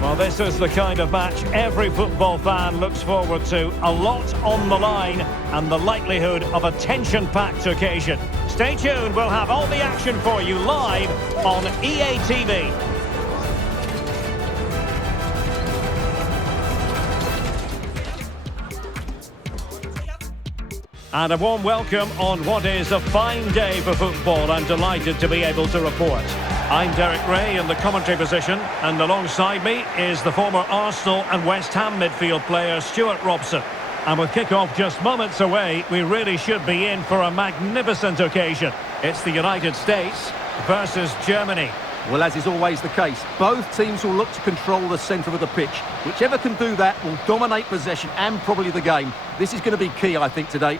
Well, this is the kind of match every football fan looks forward to. A lot on the line and the likelihood of a tension-packed occasion. Stay tuned, we'll have all the action for you live on EA TV. And a warm welcome on what is a fine day for football. I'm delighted to be able to report. I'm Derek Ray in the commentary position, and alongside me is the former Arsenal and West Ham midfield player Stuart Robson. And with kick-off just moments away, we really should be in for a magnificent occasion. It's the United States versus Germany. Well, as is always the case, both teams will look to control the centre of the pitch. Whichever can do that will dominate possession and probably the game. This is going to be key, I think, today.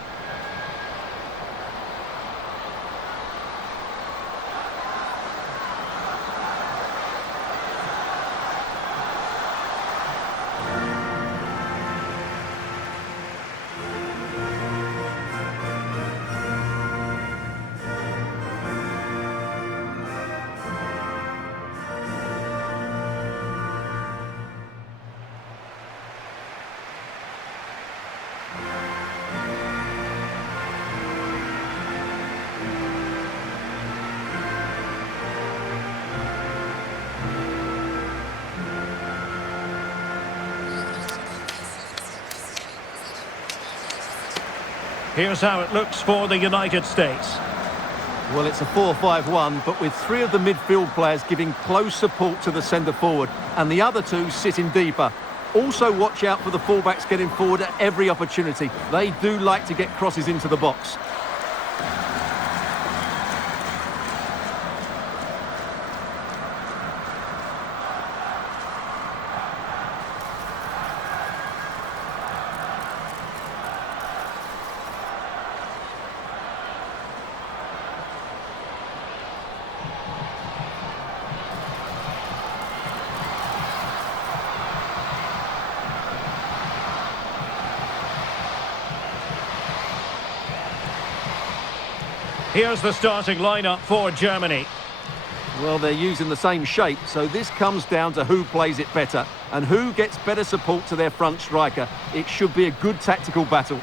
Here's how it looks for the United States. Well, it's a 4-5-1, but with three of the midfield players giving close support to the centre forward, and the other two sitting deeper. Also watch out for the fullbacks getting forward at every opportunity. They do like to get crosses into the box. Here's the starting lineup for Germany. Well, they're using the same shape, so this comes down to who plays it better and who gets better support to their front striker. It should be a good tactical battle.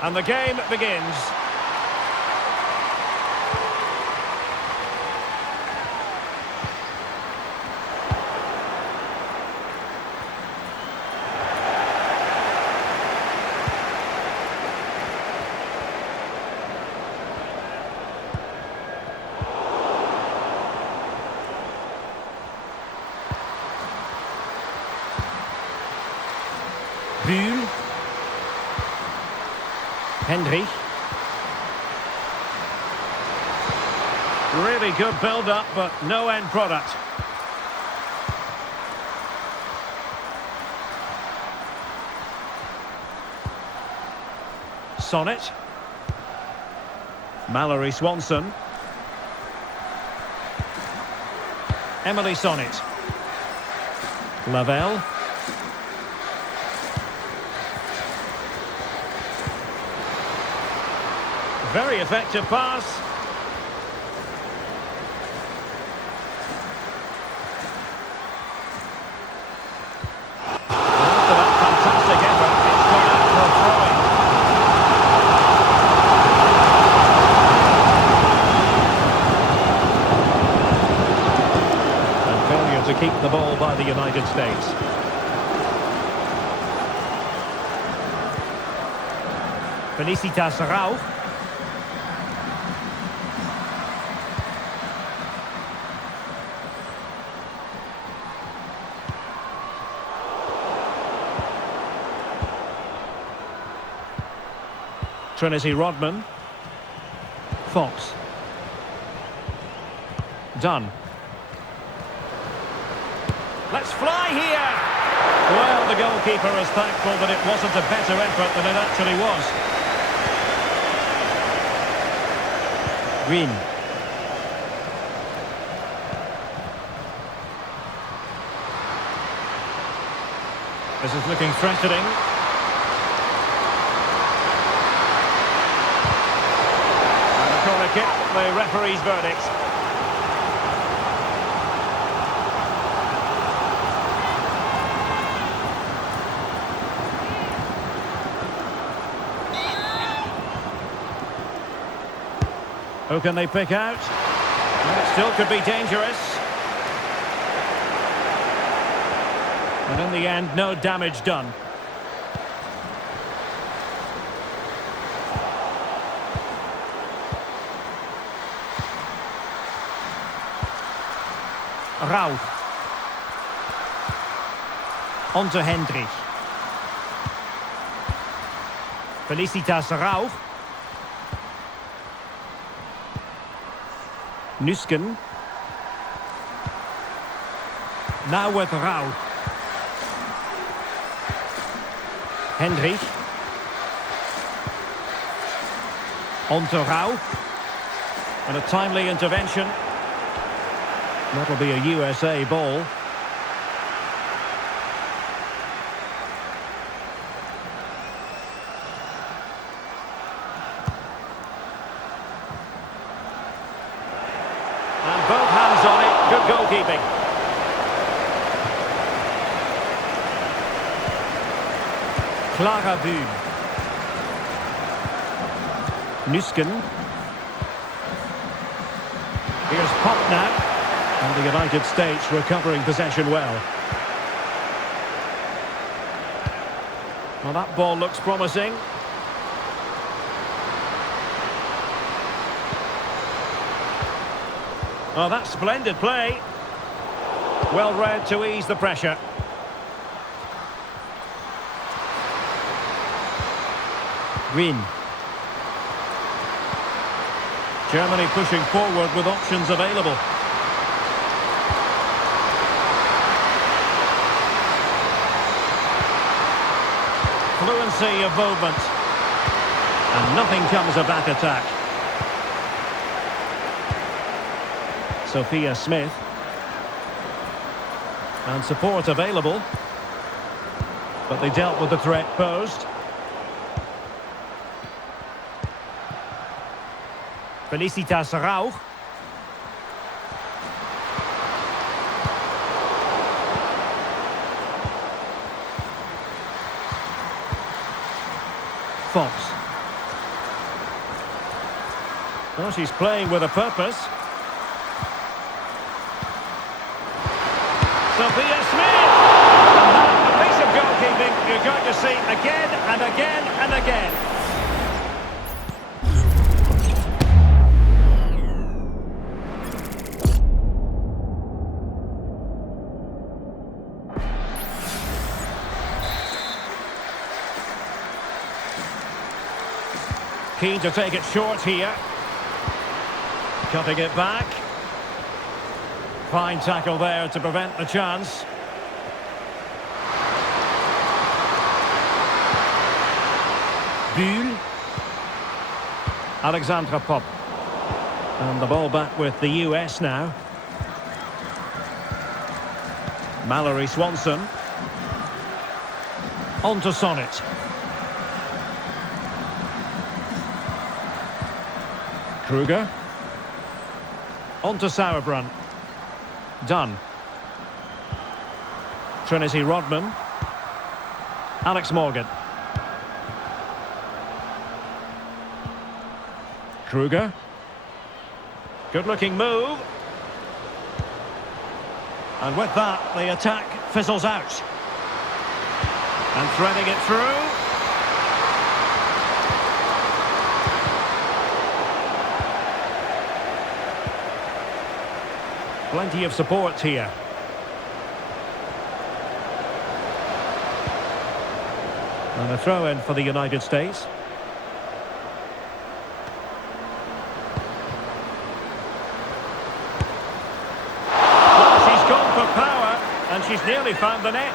And the game begins. Bühl. Henry. Really good build-up, but no end product. Sonnet. Mallory Swanson. Emily Sonnet. Lavelle. Very effective pass. After that fantastic effort, it's gone out for a throw-in. And failure to keep the ball by the United States. Felicitas Rauch. Trinity Rodman. Fox. Dunn. Let's fly here! Well, the goalkeeper is thankful that it wasn't a better effort than it actually was. Green. This is looking threatening. And a corner kick, the referee's verdict. Who can they pick out? And it still could be dangerous. And in the end, no damage done. Rauch. On to Hendrich. Felicitas Rauch. Nusken. Now with Rauch. Hendrich. On to Rauch. And a timely intervention. That'll be a USA ball. And both hands on it. Good goalkeeping. Clara Bühn. Nusken. Here's Pop now. And the United States recovering possession well. Well, that ball looks promising. Oh, that's splendid play. Well read to ease the pressure. Green. Germany pushing forward with options available. Fluency of movement. And nothing comes of that attack. Sophia Smith. And support available. But they dealt with the threat posed. Felicitas Rauch. Fox. Well, she's playing with a purpose. Sophia Smith! And that's a piece of goalkeeping you're going to see again and again and again. Keen to take it short here. Cutting it back. Fine tackle there to prevent the chance. Bühl. Alexandra Pop. And the ball back with the US now. Mallory Swanson. On to Sonnet. Kruger. On to Sauerbrunn. Dunn. Trinity Rodman. Alex Morgan. Kruger. Good-looking move. And with that, the attack fizzles out. And threading it through. Plenty of support here. And a throw-in for the United States. Well, she's gone for power, and she's nearly found the net.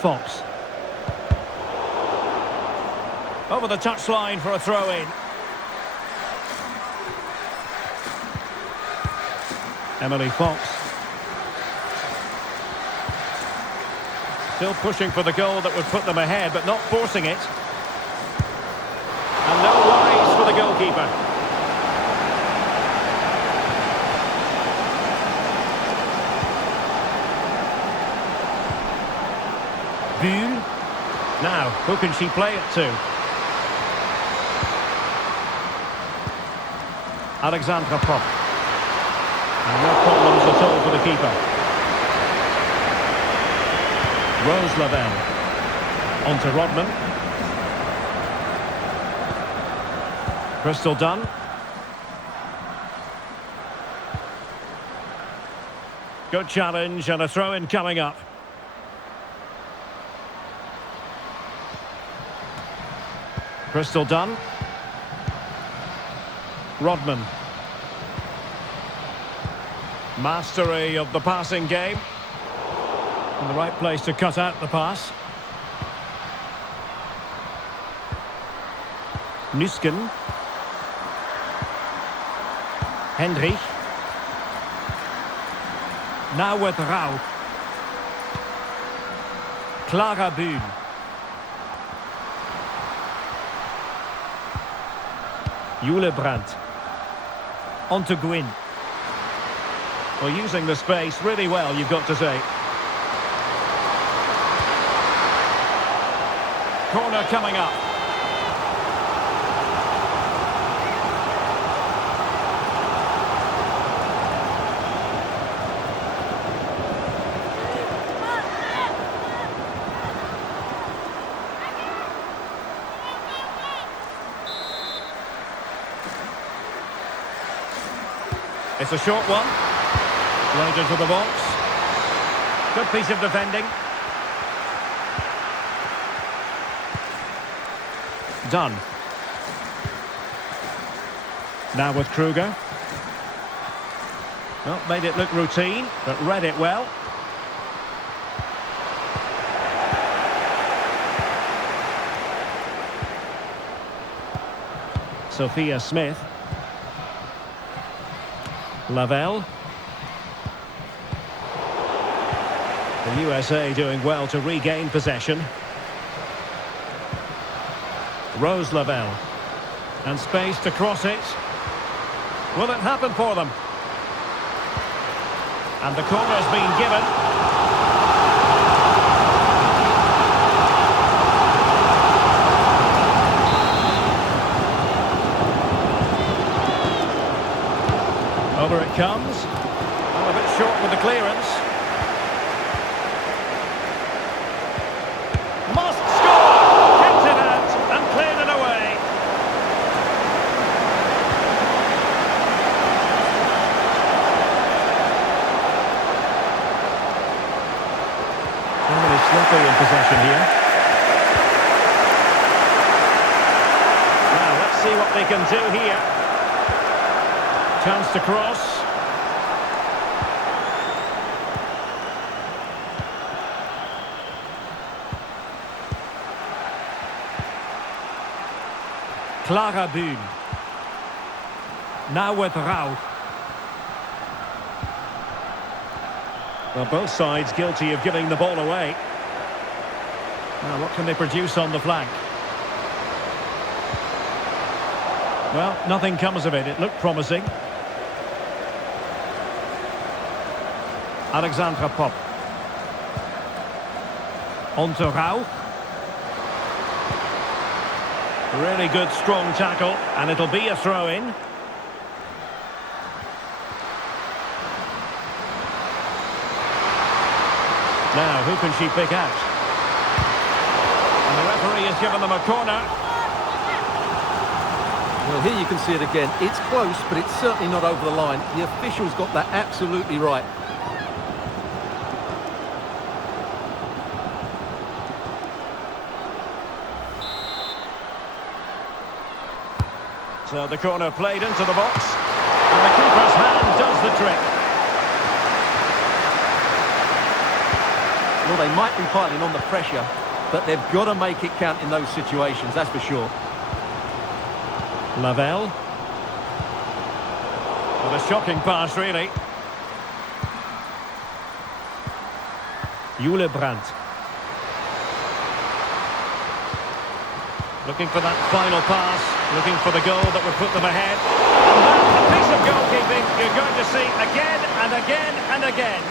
Fox. Over the touchline for a throw-in. Emily Fox. Still pushing for the goal that would put them ahead, but not forcing it. And no worries for the goalkeeper. Buhl. Now, who can she play it to? Alexandra Pop. And no problems at all for the keeper. Rose Lavelle. On to Rodman. Crystal Dunn. Good challenge and a throw-in coming up. Crystal Dunn. Rodman. Mastery of the passing game. In the right place to cut out the pass. Nusken. Hendrich. Now with Rau. Clara Buhl. Jule Brandt. On to Gwyn. Well, using the space really well, you've got to say. Corner coming up. It's a short one. Right into the box. Good piece of defending. Done. Now with Kruger. Well, made it look routine, but read it well. Sophia Smith. Lavelle. The USA doing well to regain possession. Rose Lavelle. And space to cross it. Will it happen for them? And the corner's been given. Over it comes. Oh, a bit short with the clearance. Must score! Kept it out and cleared it away. Really sloppy in possession here. Now, let's see what they can do here. Chance to cross. Clara Buhl. Now with Rau. Well, both sides guilty of giving the ball away. Now, what can they produce on the flank? Well, nothing comes of it. It looked promising. Alexandra Pop. On to Rau. Really good, strong tackle, and it'll be a throw-in. Now, who can she pick out? And the referee has given them a corner. Well, here you can see it again. It's close, but it's certainly not over the line. The official's got that absolutely right. So the corner played into the box, and the keeper's hand does the trick. Well, they might be piling on the pressure, but they've got to make it count in those situations, that's for sure. Lavelle. What a shocking pass, really. USWNT. Looking for that final pass, looking for the goal that would put them ahead. And that's a piece of goalkeeping you're going to see again and again and again.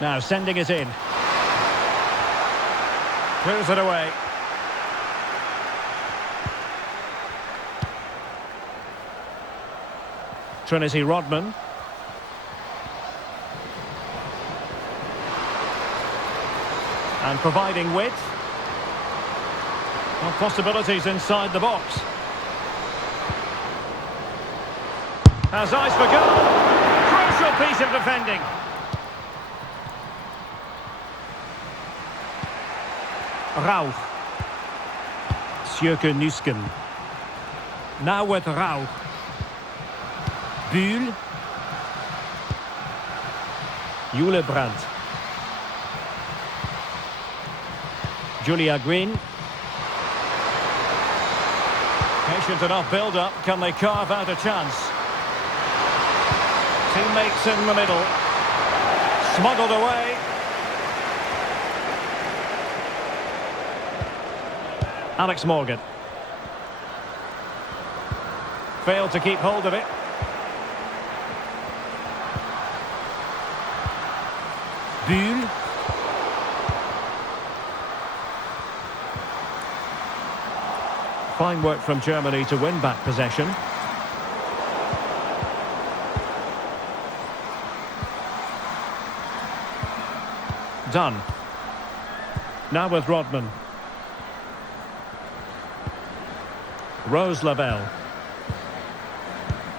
Now sending it in. Clears it away. Trinity Rodman. And providing width. Well, possibilities inside the box. Has eyes for goal. Crucial piece of defending. Rauch. Sjöke Nusken. Now with Rauch. Bühl. USWNT. Julia Green. Patient enough build-up. Can they carve out a chance? Teammates in the middle. Smuggled away. Alex Morgan. Failed to keep hold of it. Bühl. Fine work from Germany to win back possession. Done. Now with Rodman. Rose Lavelle.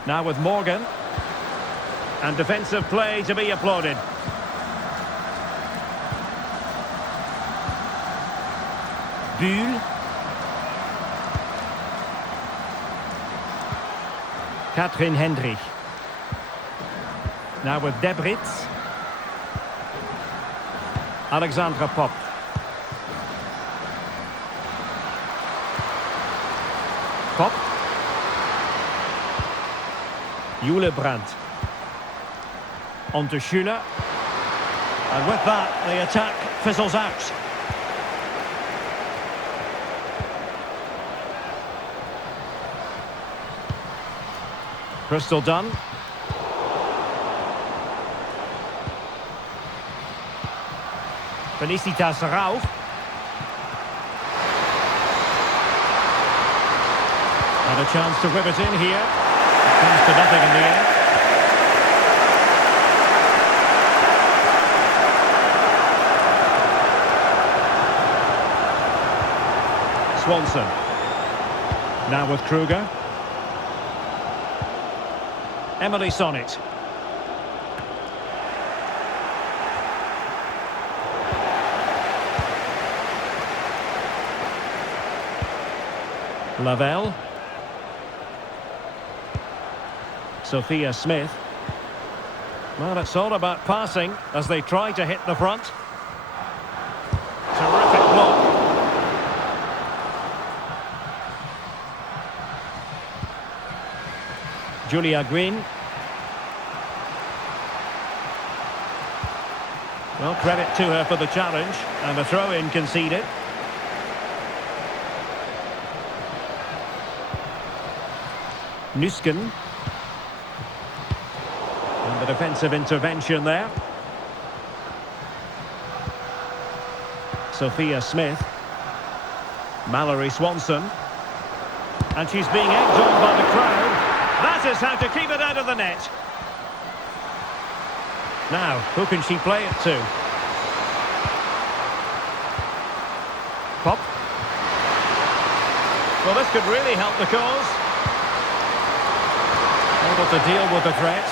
Now with Morgan. And defensive play to be applauded. Bühl. Katrin Hendrich. Now with Debritz. Alexandra Popp. Popp. USWNT. On to Schüller. And with that, the attack fizzles out. Crystal done. Felicitas Rauch. And a chance to whip it in here. It comes to nothing in the end. Swanson. Now with Kruger. Emily Sonnet. Lavelle. Sophia Smith. Well, it's all about passing as they try to hit the front. Terrific block. Julia Green. Well, credit to her for the challenge and a throw-in conceded. Nusken. And the defensive intervention there. Sophia Smith. Mallory Swanson. And she's being egged on by the crowd. That is how to keep it out of the net. Now, who can she play it to? Pop. Well, this could really help the cause. Able to deal with the threat.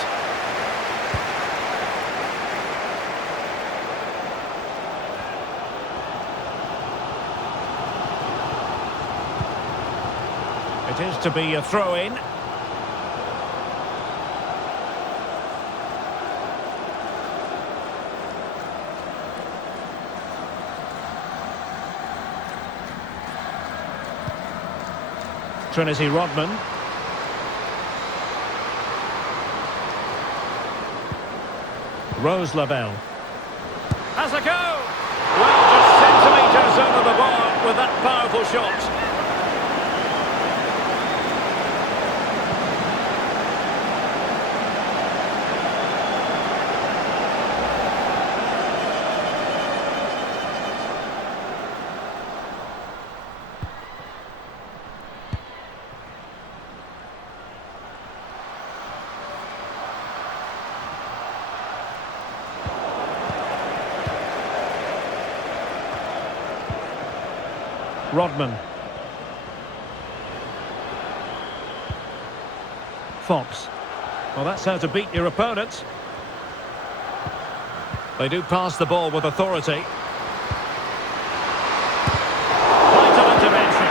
It is to be a throw-in. Trinity Rodman. Rose Lavelle. Has a go! Well, just centimetres over the bar with that powerful shot. Rodman. Fox. Well, that's how to beat your opponent. They do pass the ball with authority. Vital intervention.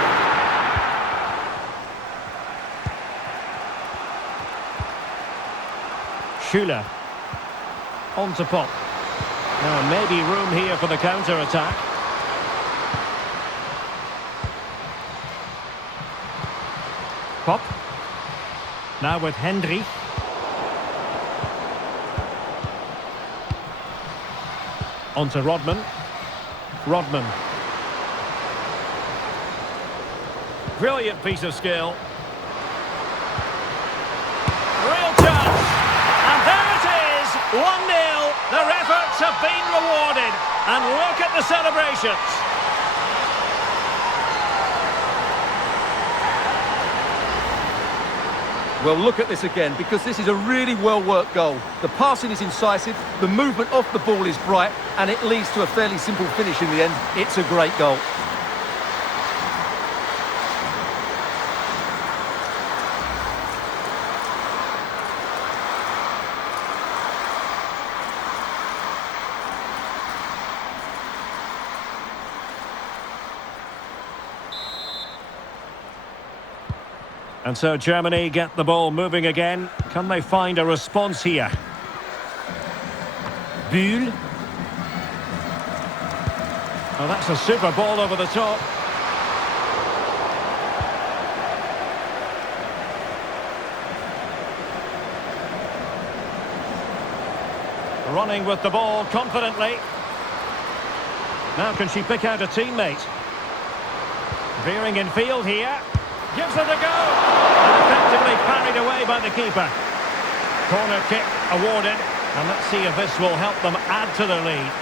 Schuler. On to Pop. Now, maybe room here for the counter-attack. Pop. Now with Hendry. On to Rodman. Rodman. Brilliant piece of skill. Real chance. And there it is. 1-0. Their efforts have been rewarded. And look at the celebrations. Well, look at this again, because this is a really well-worked goal. The passing is incisive, the movement off the ball is bright, and it leads to a fairly simple finish in the end. It's a great goal. And so Germany get the ball moving again. Can they find a response here? Bühl. Oh, that's a super ball over the top. Running with the ball confidently. Now can she pick out a teammate? Veering in field here. Gives it a go. And effectively parried away by the keeper. Corner kick awarded. And let's see if this will help them add to the lead.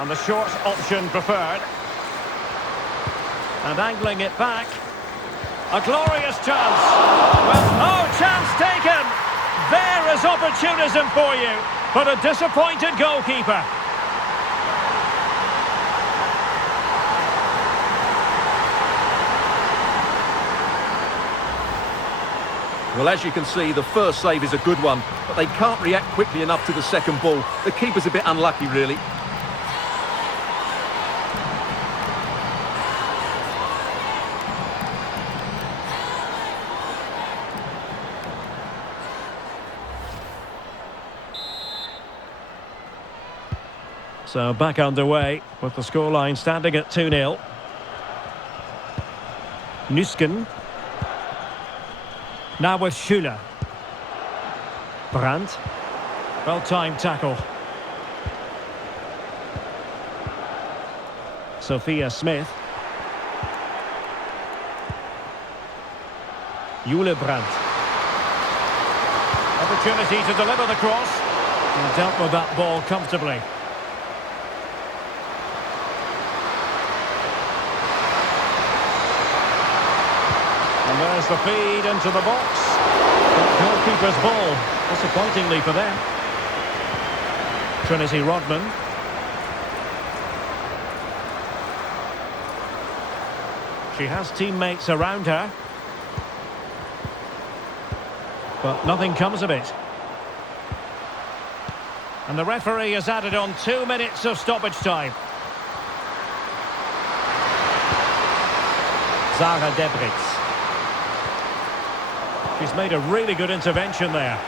And the short option preferred. And angling it back. A glorious chance. Well, oh, chance taken. There is opportunism for you. But a disappointed goalkeeper. Well, as you can see, the first save is a good one, but they can't react quickly enough to the second ball. The keeper's a bit unlucky, really. So back underway with the scoreline standing at 2-0. Nüsken. Now with Schuler. Brandt. Well-timed tackle. Sophia Smith. Jule Brandt. Opportunity to deliver the cross. And dealt with that ball comfortably. And there's the feed into the box. Goalkeeper's ball, disappointingly for them. Trinity Rodman. She has teammates around her. But nothing comes of it. And the referee has added on 2 minutes of stoppage time. Zara Debritz. She's made a really good intervention there.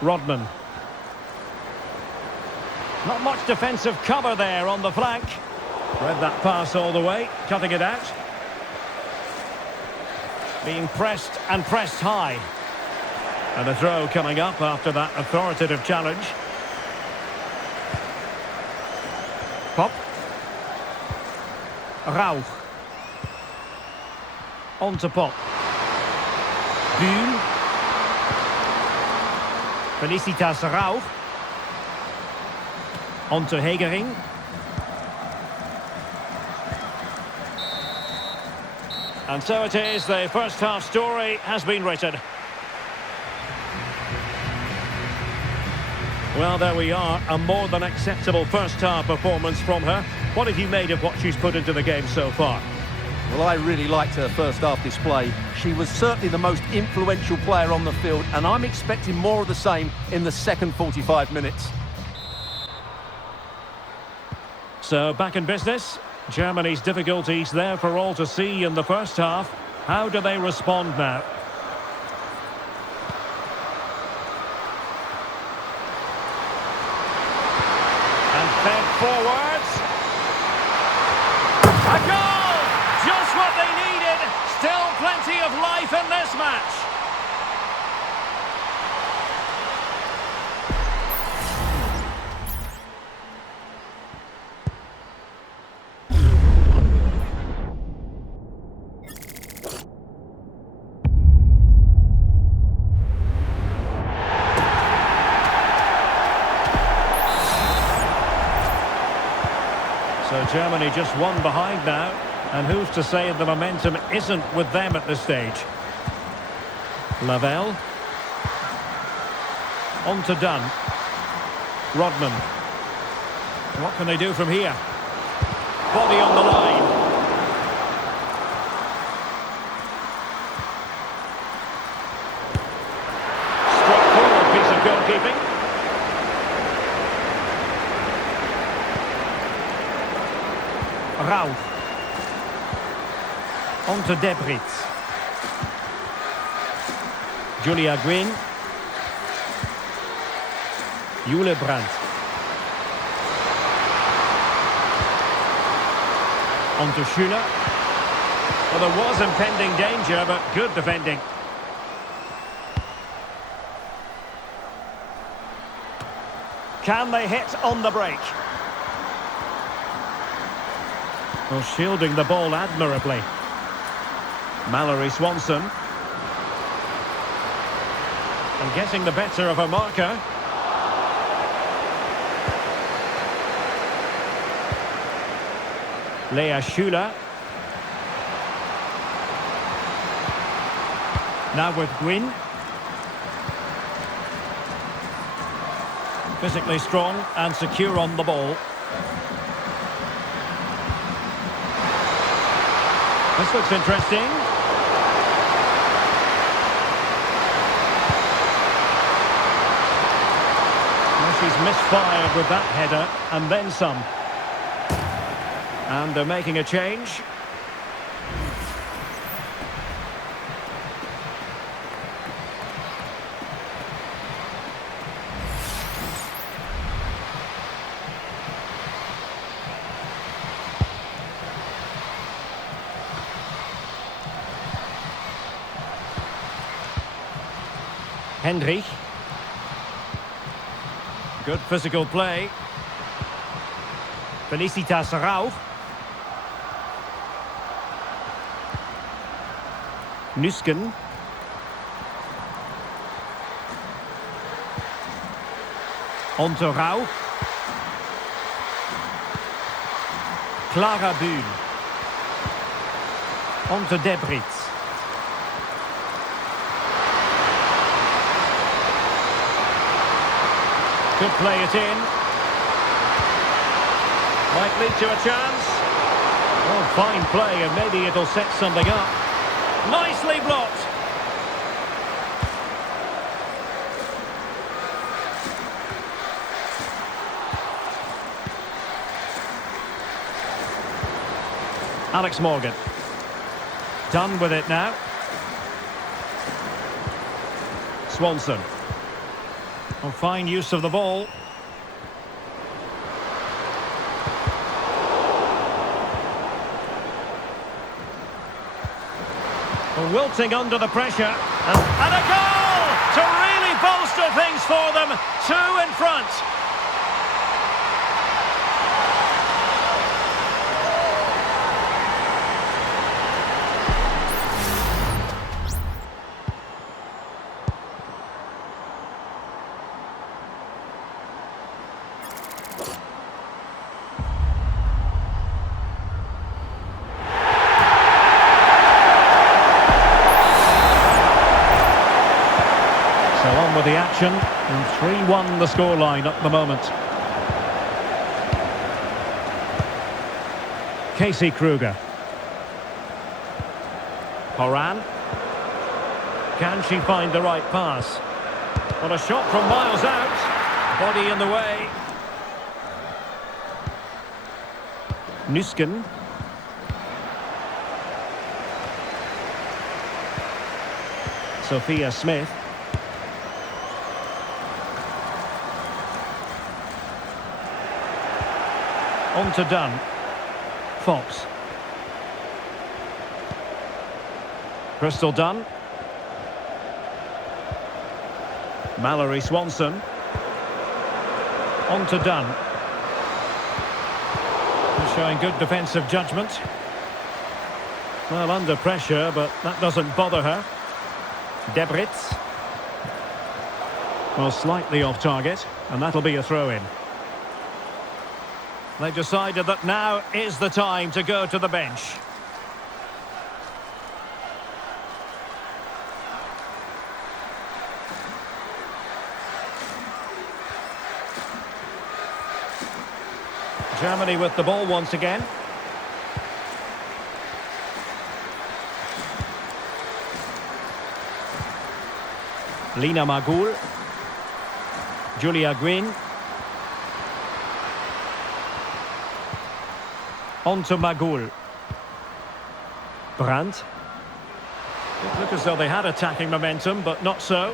Rodman. Not much defensive cover there on the flank. Read that pass all the way, cutting it out. Being pressed and pressed high. And a throw coming up after that authoritative challenge. Pop. Rauch. On to Pop. Buhl. Felicitas Rauch. On to Hegering. And so it is, the first half story has been written. Well, there we are, a more than acceptable first half performance from her. What have you made of what she's put into the game so far? Well, I really liked her first half display. She was certainly the most influential player on the field, and I'm expecting more of the same in the second 45 minutes. So, back in business. Germany's difficulties there for all to see in the first half. How do they respond now? And fed forwards. A goal! Just what they needed. Still plenty of life in this match. So Germany just one behind now, and who's to say the momentum isn't with them at this stage? Lavelle. On to Dunn. Rodman. What can they do from here? Body on the line. Straightforward piece of goalkeeping. Rauch. On to Debritz. Julia Green. Jule Brandt. On to Schüler. Well, there was impending danger, but good defending. Can they hit on the break? Well, shielding the ball admirably. Mallory Swanson. And getting the better of a marker. Lea Schüler. Now with Gwyn. Physically strong and secure on the ball. This looks interesting. Well, she's misfired with that header and then some. And they're making a change. Hendrich. Good physical play. Felicitas Rauch. Nüsken. On to Rauch. Clara Bühn. On to Debritz. Could play it in. Might lead to a chance. Oh, fine play, and maybe it'll set something up. Nicely blocked. Alex Morgan. Done with it now. Swanson. Oh, fine use of the ball. Oh, wilting under the pressure. And a goal to really bolster things for them. 2 in front. So on with the action, and 3-1 the scoreline at the moment. Casey Kruger. Horan. Can she find the right pass? Well, a shot from miles out. Body in the way. Nusken. Sophia Smith. On to Dunn. Fox. Crystal Dunn. Mallory Swanson. On to Dunn. Showing good defensive judgment. Well, under pressure, but that doesn't bother her. Debritz. Well, slightly off target, and that'll be a throw-in. They've decided that now is the time to go to the bench. Germany with the ball once again. Lina Magul. Julia Green. On to Magul. Brandt. It looked as though they had attacking momentum, but not so.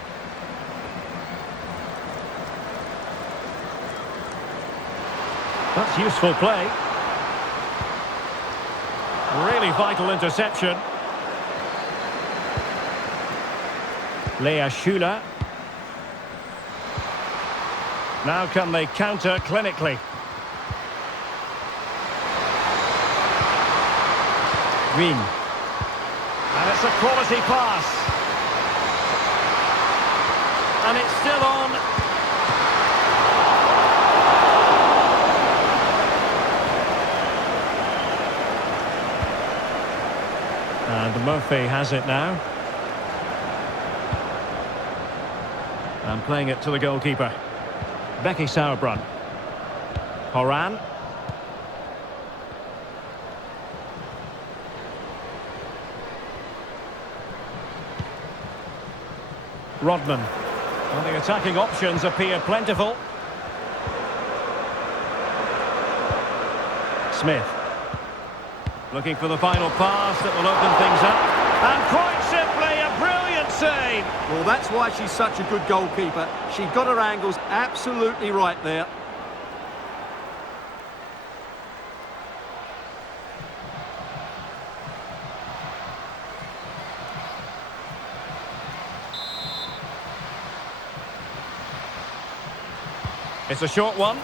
That's useful play. Really vital interception. Lea Schuler. Now can they counter clinically? Green. And it's a quality pass. And it's still on. And Murphy has it now. And playing it to the goalkeeper. Becky Sauerbrunn. Horan. Rodman. Well, the attacking options appear plentiful. Smith. Looking for the final pass that will open things up. And quite simply, a brilliant save. Well, that's why she's such a good goalkeeper. She got her angles absolutely right there. It's a short one.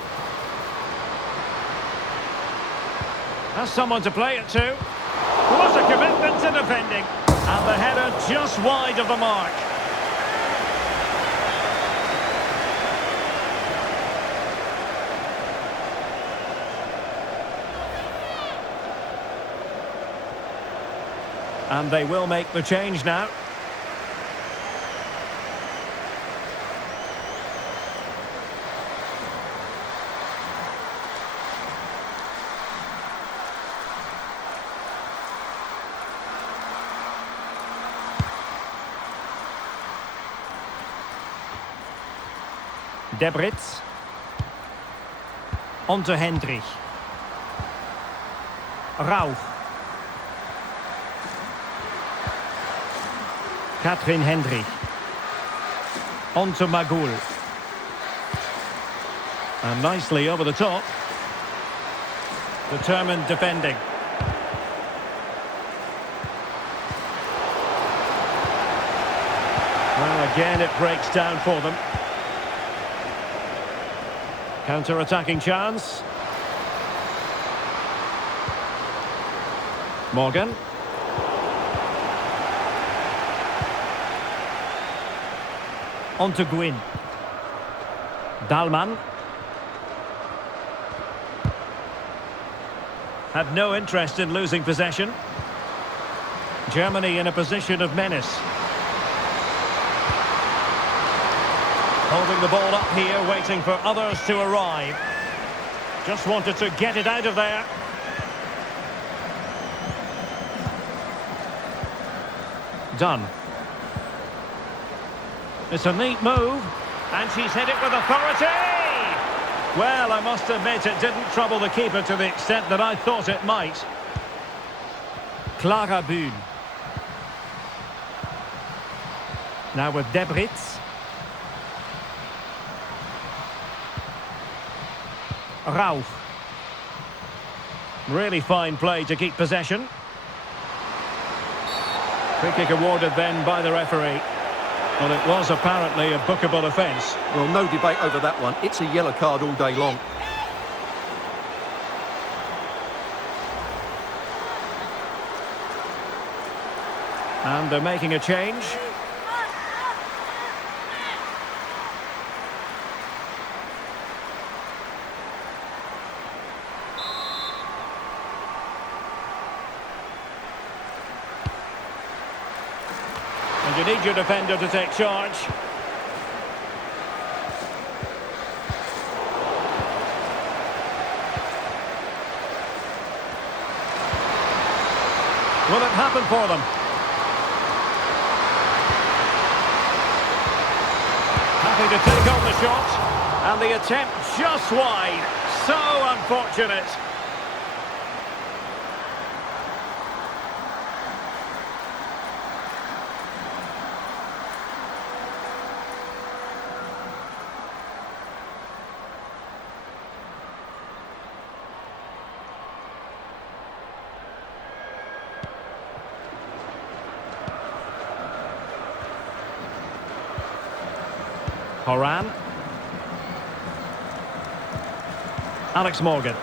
Has someone to play it to. What a commitment to defending. And the header just wide of the mark. And they will make the change now. Debritz. On to Hendrich. Rauch. Katrin Hendrich. On to Magul. And nicely over the top. Determined defending. Well, again it breaks down for them. Counter-attacking chance. Morgan. On to Gwyn. Dahlmann. Had no interest in losing possession. Germany in a position of menace. Holding the ball up here, waiting for others to arrive. Just wanted to get it out of there. Done. It's a neat move, and she's hit it with authority! Well, I must admit it didn't trouble the keeper to the extent that I thought it might. Clara Bühn. Now with Debritz. Rauch. Really fine play to keep possession. Free kick awarded then by the referee. Well, it was apparently a bookable offence. Well, no debate over that one. It's a yellow card all day long. And they're making a change. And you need your defender to take charge. Will it happen for them? Happy to take on the shot. And the attempt just wide. So unfortunate. Horan. Alex Morgan.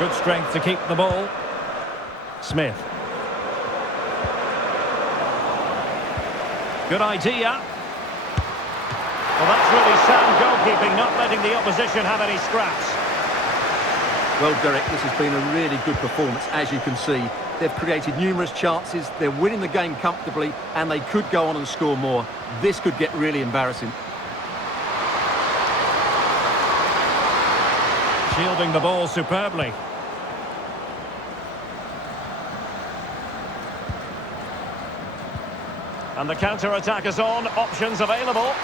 Good strength to keep the ball. Smith. Good idea. Well, that's really sound goalkeeping, not letting the opposition have any scraps. Well, Derek, this has been a really good performance, as you can see. They've created numerous chances, they're winning the game comfortably, and they could go on and score more. This could get really embarrassing. Shielding the ball superbly. And the counter-attack is on, options available.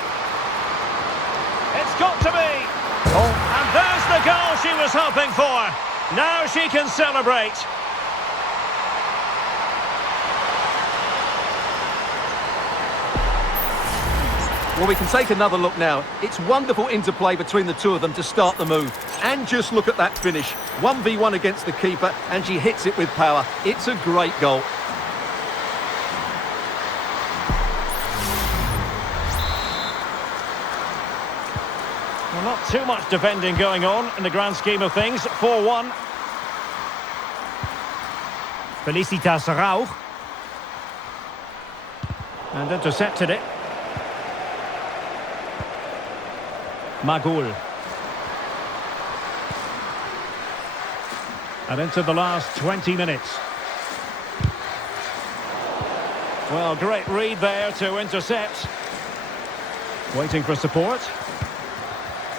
It's got to be! Oh, and there's the goal she was hoping for. Now she can celebrate. Well, we can take another look now. It's wonderful interplay between the two of them to start the move. And just look at that finish. 1v1 against the keeper, and she hits it with power. It's a great goal. Well, not too much defending going on in the grand scheme of things. 4-1. Felicitas Rauch. And intercepted it. Magul. And into the last 20 minutes. Well, great read there to intercept. Waiting for support.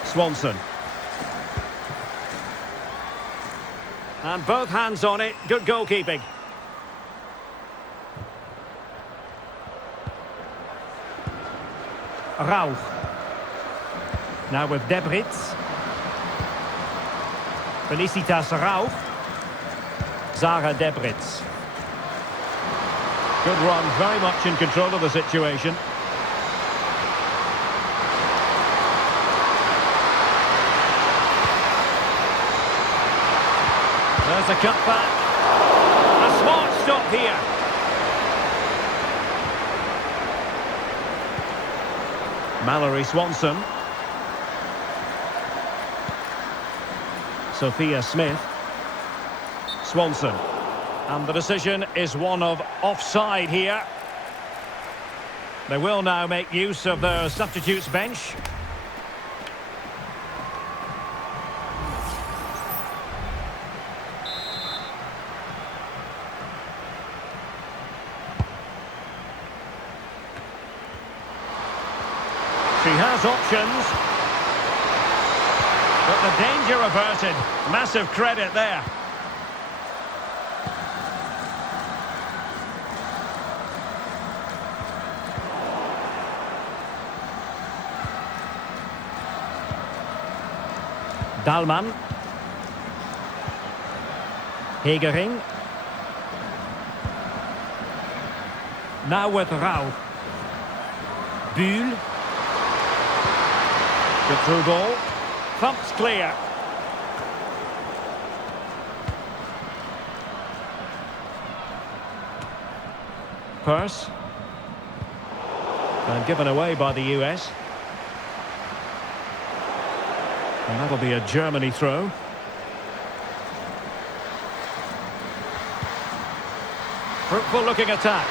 Swanson. And both hands on it. Good goalkeeping. Rauch. Now with Debritz. Felicitas Rauch. Zara Debritz. Good run, very much in control of the situation. There's a cutback. A smart stop here. Mallory Swanson. Sophia Smith. Swanson. And the decision is one of offside here. They will now make use of their substitutes bench. She has options. But the danger averted. Massive credit there. Dalman. Hegering. Now with Rauch. Bühl. Good through ball. Thumps clear. Purse. And given away by the US. And that'll be a Germany throw. Fruitful looking attack.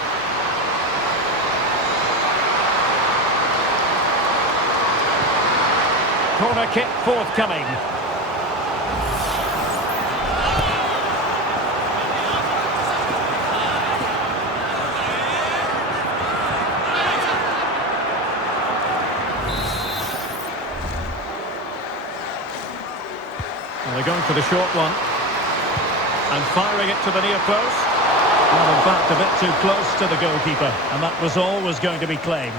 Corner kick forthcoming. And they're going for the short one. And firing it to the near post. Well, in fact, a bit too close to the goalkeeper. And that was always going to be claimed.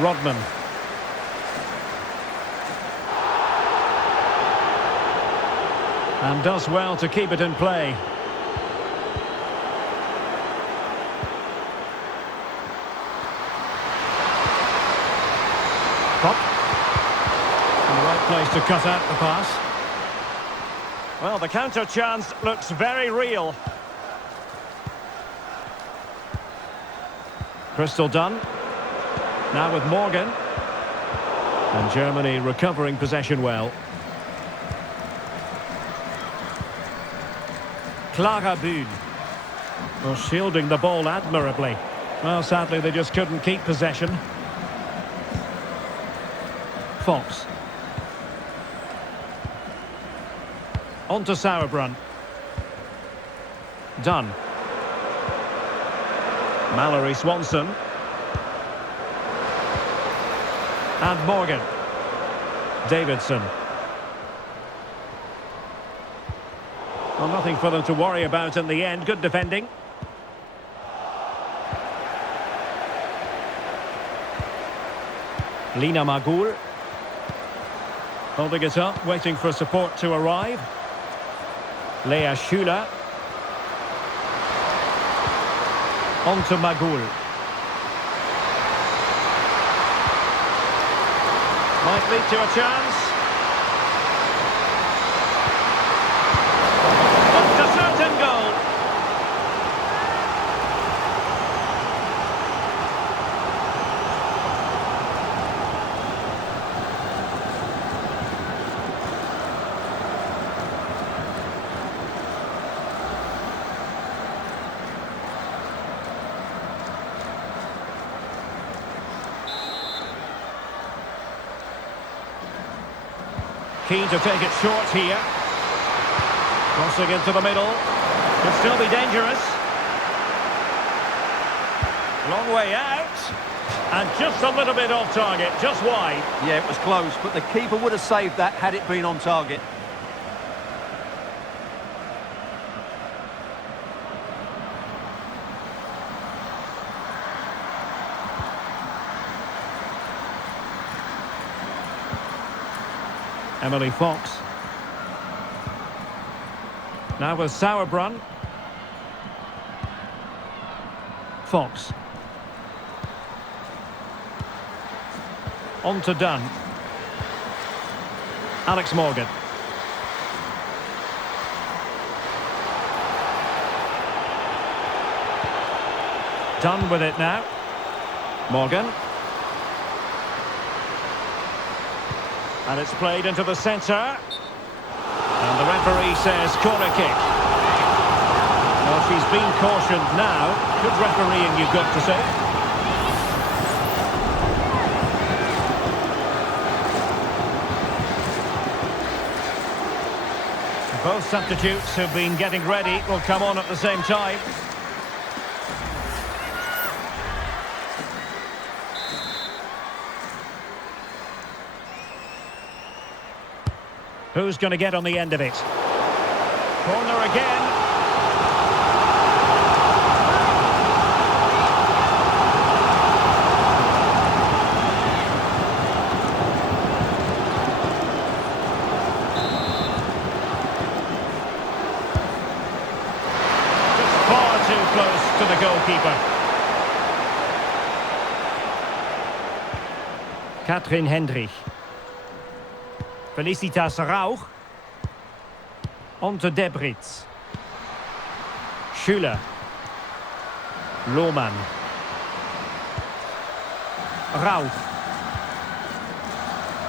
Rodman. And does well to keep it in play. Pop. In the right place to cut out the pass. Well, the counter chance looks very real. Crystal Dunn. Now with Morgan. And Germany recovering possession well. Clara Bühl. Well, shielding the ball admirably. Well, sadly, they just couldn't keep possession. Fox. On to Sauerbrunn. Dunn. Mallory Swanson. And Morgan. Davidson. Well, nothing for them to worry about in the end. Good defending. Lina Magul. Holding it up, waiting for support to arrive. Lea Schuler. On to Magul. Might lead to a chance. Keen to take it short here. Crossing into the middle. Could still be dangerous. Long way out. And just a little bit off target, just wide. Yeah, it was close, but the keeper would have saved that had it been on target. Emily Fox. Now with Sauerbrunn. Fox. On to Dunn. Alex Morgan. Dunn with it now. Morgan. And it's played into the centre. And the referee says corner kick. Well, she's been cautioned now. Good refereeing, you've got to say. Both substitutes who've been getting ready will come on at the same time. Who's going to get on the end of it? Corner again. Just far too close to the goalkeeper. Katrin Hendrich. Felicitas Rauch. On to Debritz. Schüller. Lohmann. Rauch.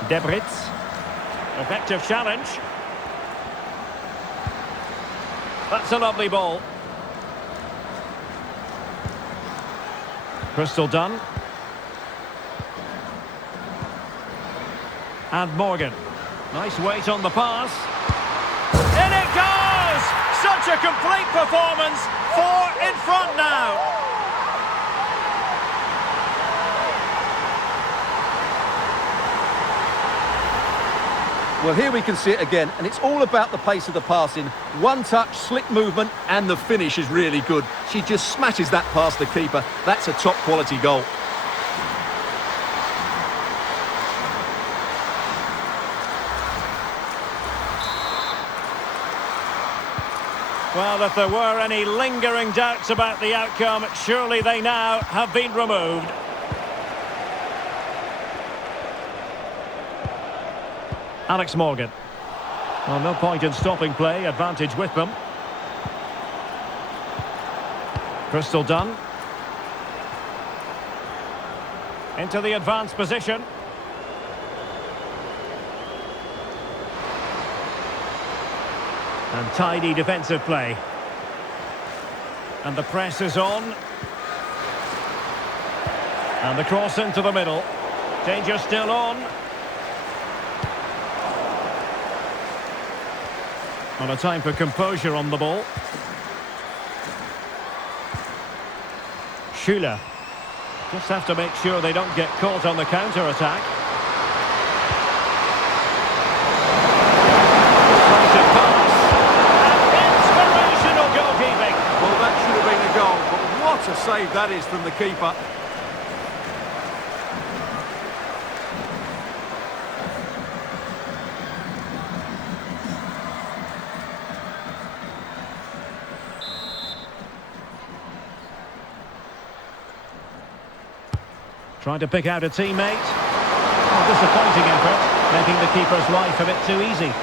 Debritz. Effective challenge. That's a lovely ball. Crystal Dunn. And Morgan. Nice weight on the pass. In it goes! Such a complete performance. 4 in front now. Well, here we can see it again, and it's all about the pace of the passing. One touch, slick movement, and the finish is really good. She just smashes that past the keeper. That's a top-quality goal. Well, if there were any lingering doubts about the outcome, surely they now have been removed. Alex Morgan. Well, no point in stopping play, advantage with them. Crystal Dunn. Into the advanced position. And tidy defensive play. And the press is on. And the cross into the middle. Danger still on. On a time for composure on the ball. Schüller. Just have to make sure they don't get caught on the counter-attack. What a save that is from the keeper. Trying to pick out a teammate. Oh, disappointing effort, making the keeper's life a bit too easy.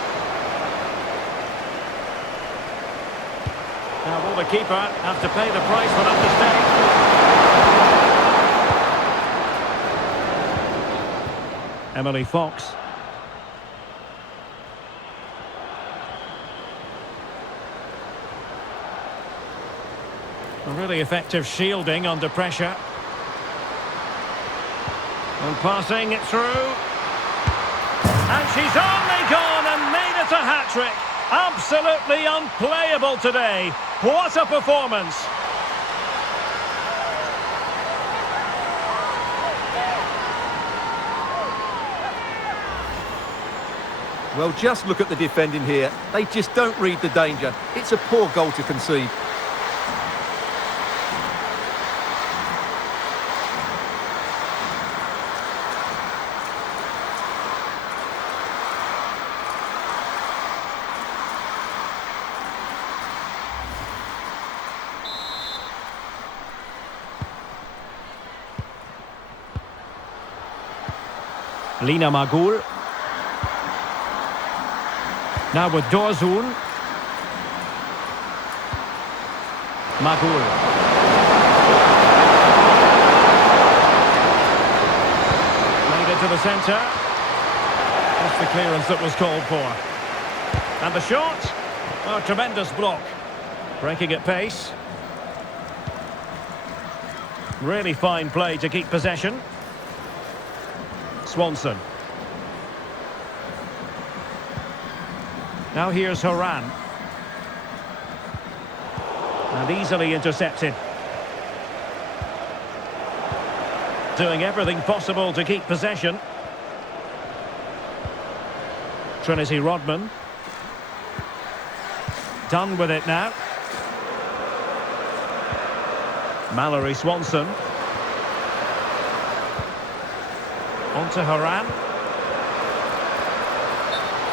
Now will the keeper have to pay the price for that mistake? Emily Fox. A really effective shielding under pressure. And passing it through. And she's only gone and made it a hat-trick. Absolutely unplayable today. What a performance. Well, just look at the defending here. They just don't read the danger. It's a poor goal to concede. Lina Magul. Now with Dorzun. Magul. Made it to the centre. That's the clearance that was called for. And the shot. Oh, tremendous block. Breaking at pace. Really fine play to keep possession. Swanson. Now here's Horan. And easily intercepted. Doing everything possible to keep possession. Trinity Rodman. Done with it now. Mallory Swanson. On to Horan.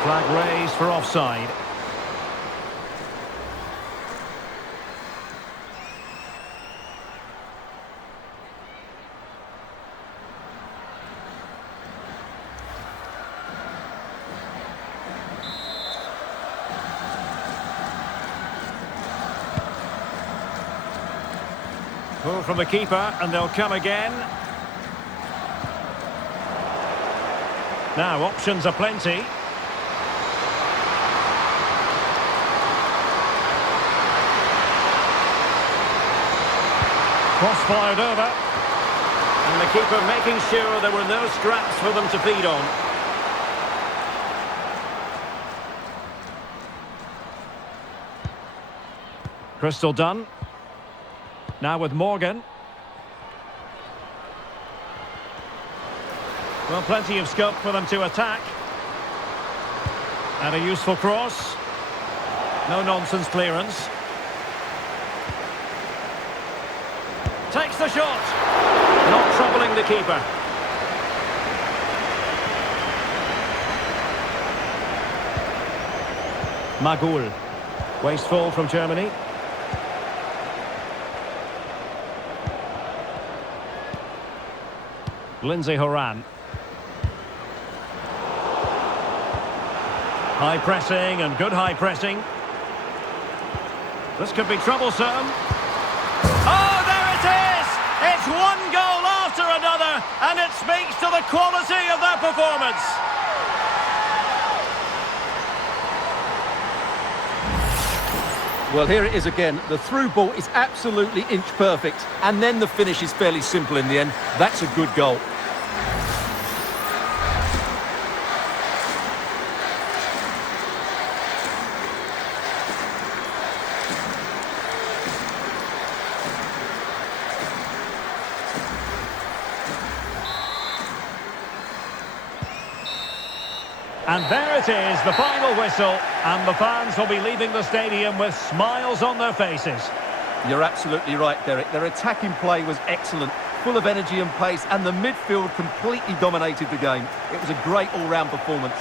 Flag raised for offside. Pull from the keeper, and they'll come again. Now, options are plenty. Cross fired over. And the keeper making sure there were no scraps for them to feed on. Crystal done. Now with Morgan. Well, plenty of scope for them to attack. And a useful cross. No-nonsense clearance. Takes the shot. Not troubling the keeper. Magul. Wasteful from Germany. Lindsay Horan. High pressing and good high pressing. This could be troublesome. Oh, there it is! It's one goal after another, and it speaks to the quality of their performance. Well, here it is again. The through ball is absolutely inch perfect, and then the finish is fairly simple in the end. That's a good goal. And there it is, the final whistle, and the fans will be leaving the stadium with smiles on their faces. You're absolutely right, Derek. Their attacking play was excellent, full of energy and pace, and the midfield completely dominated the game. It was a great all-round performance.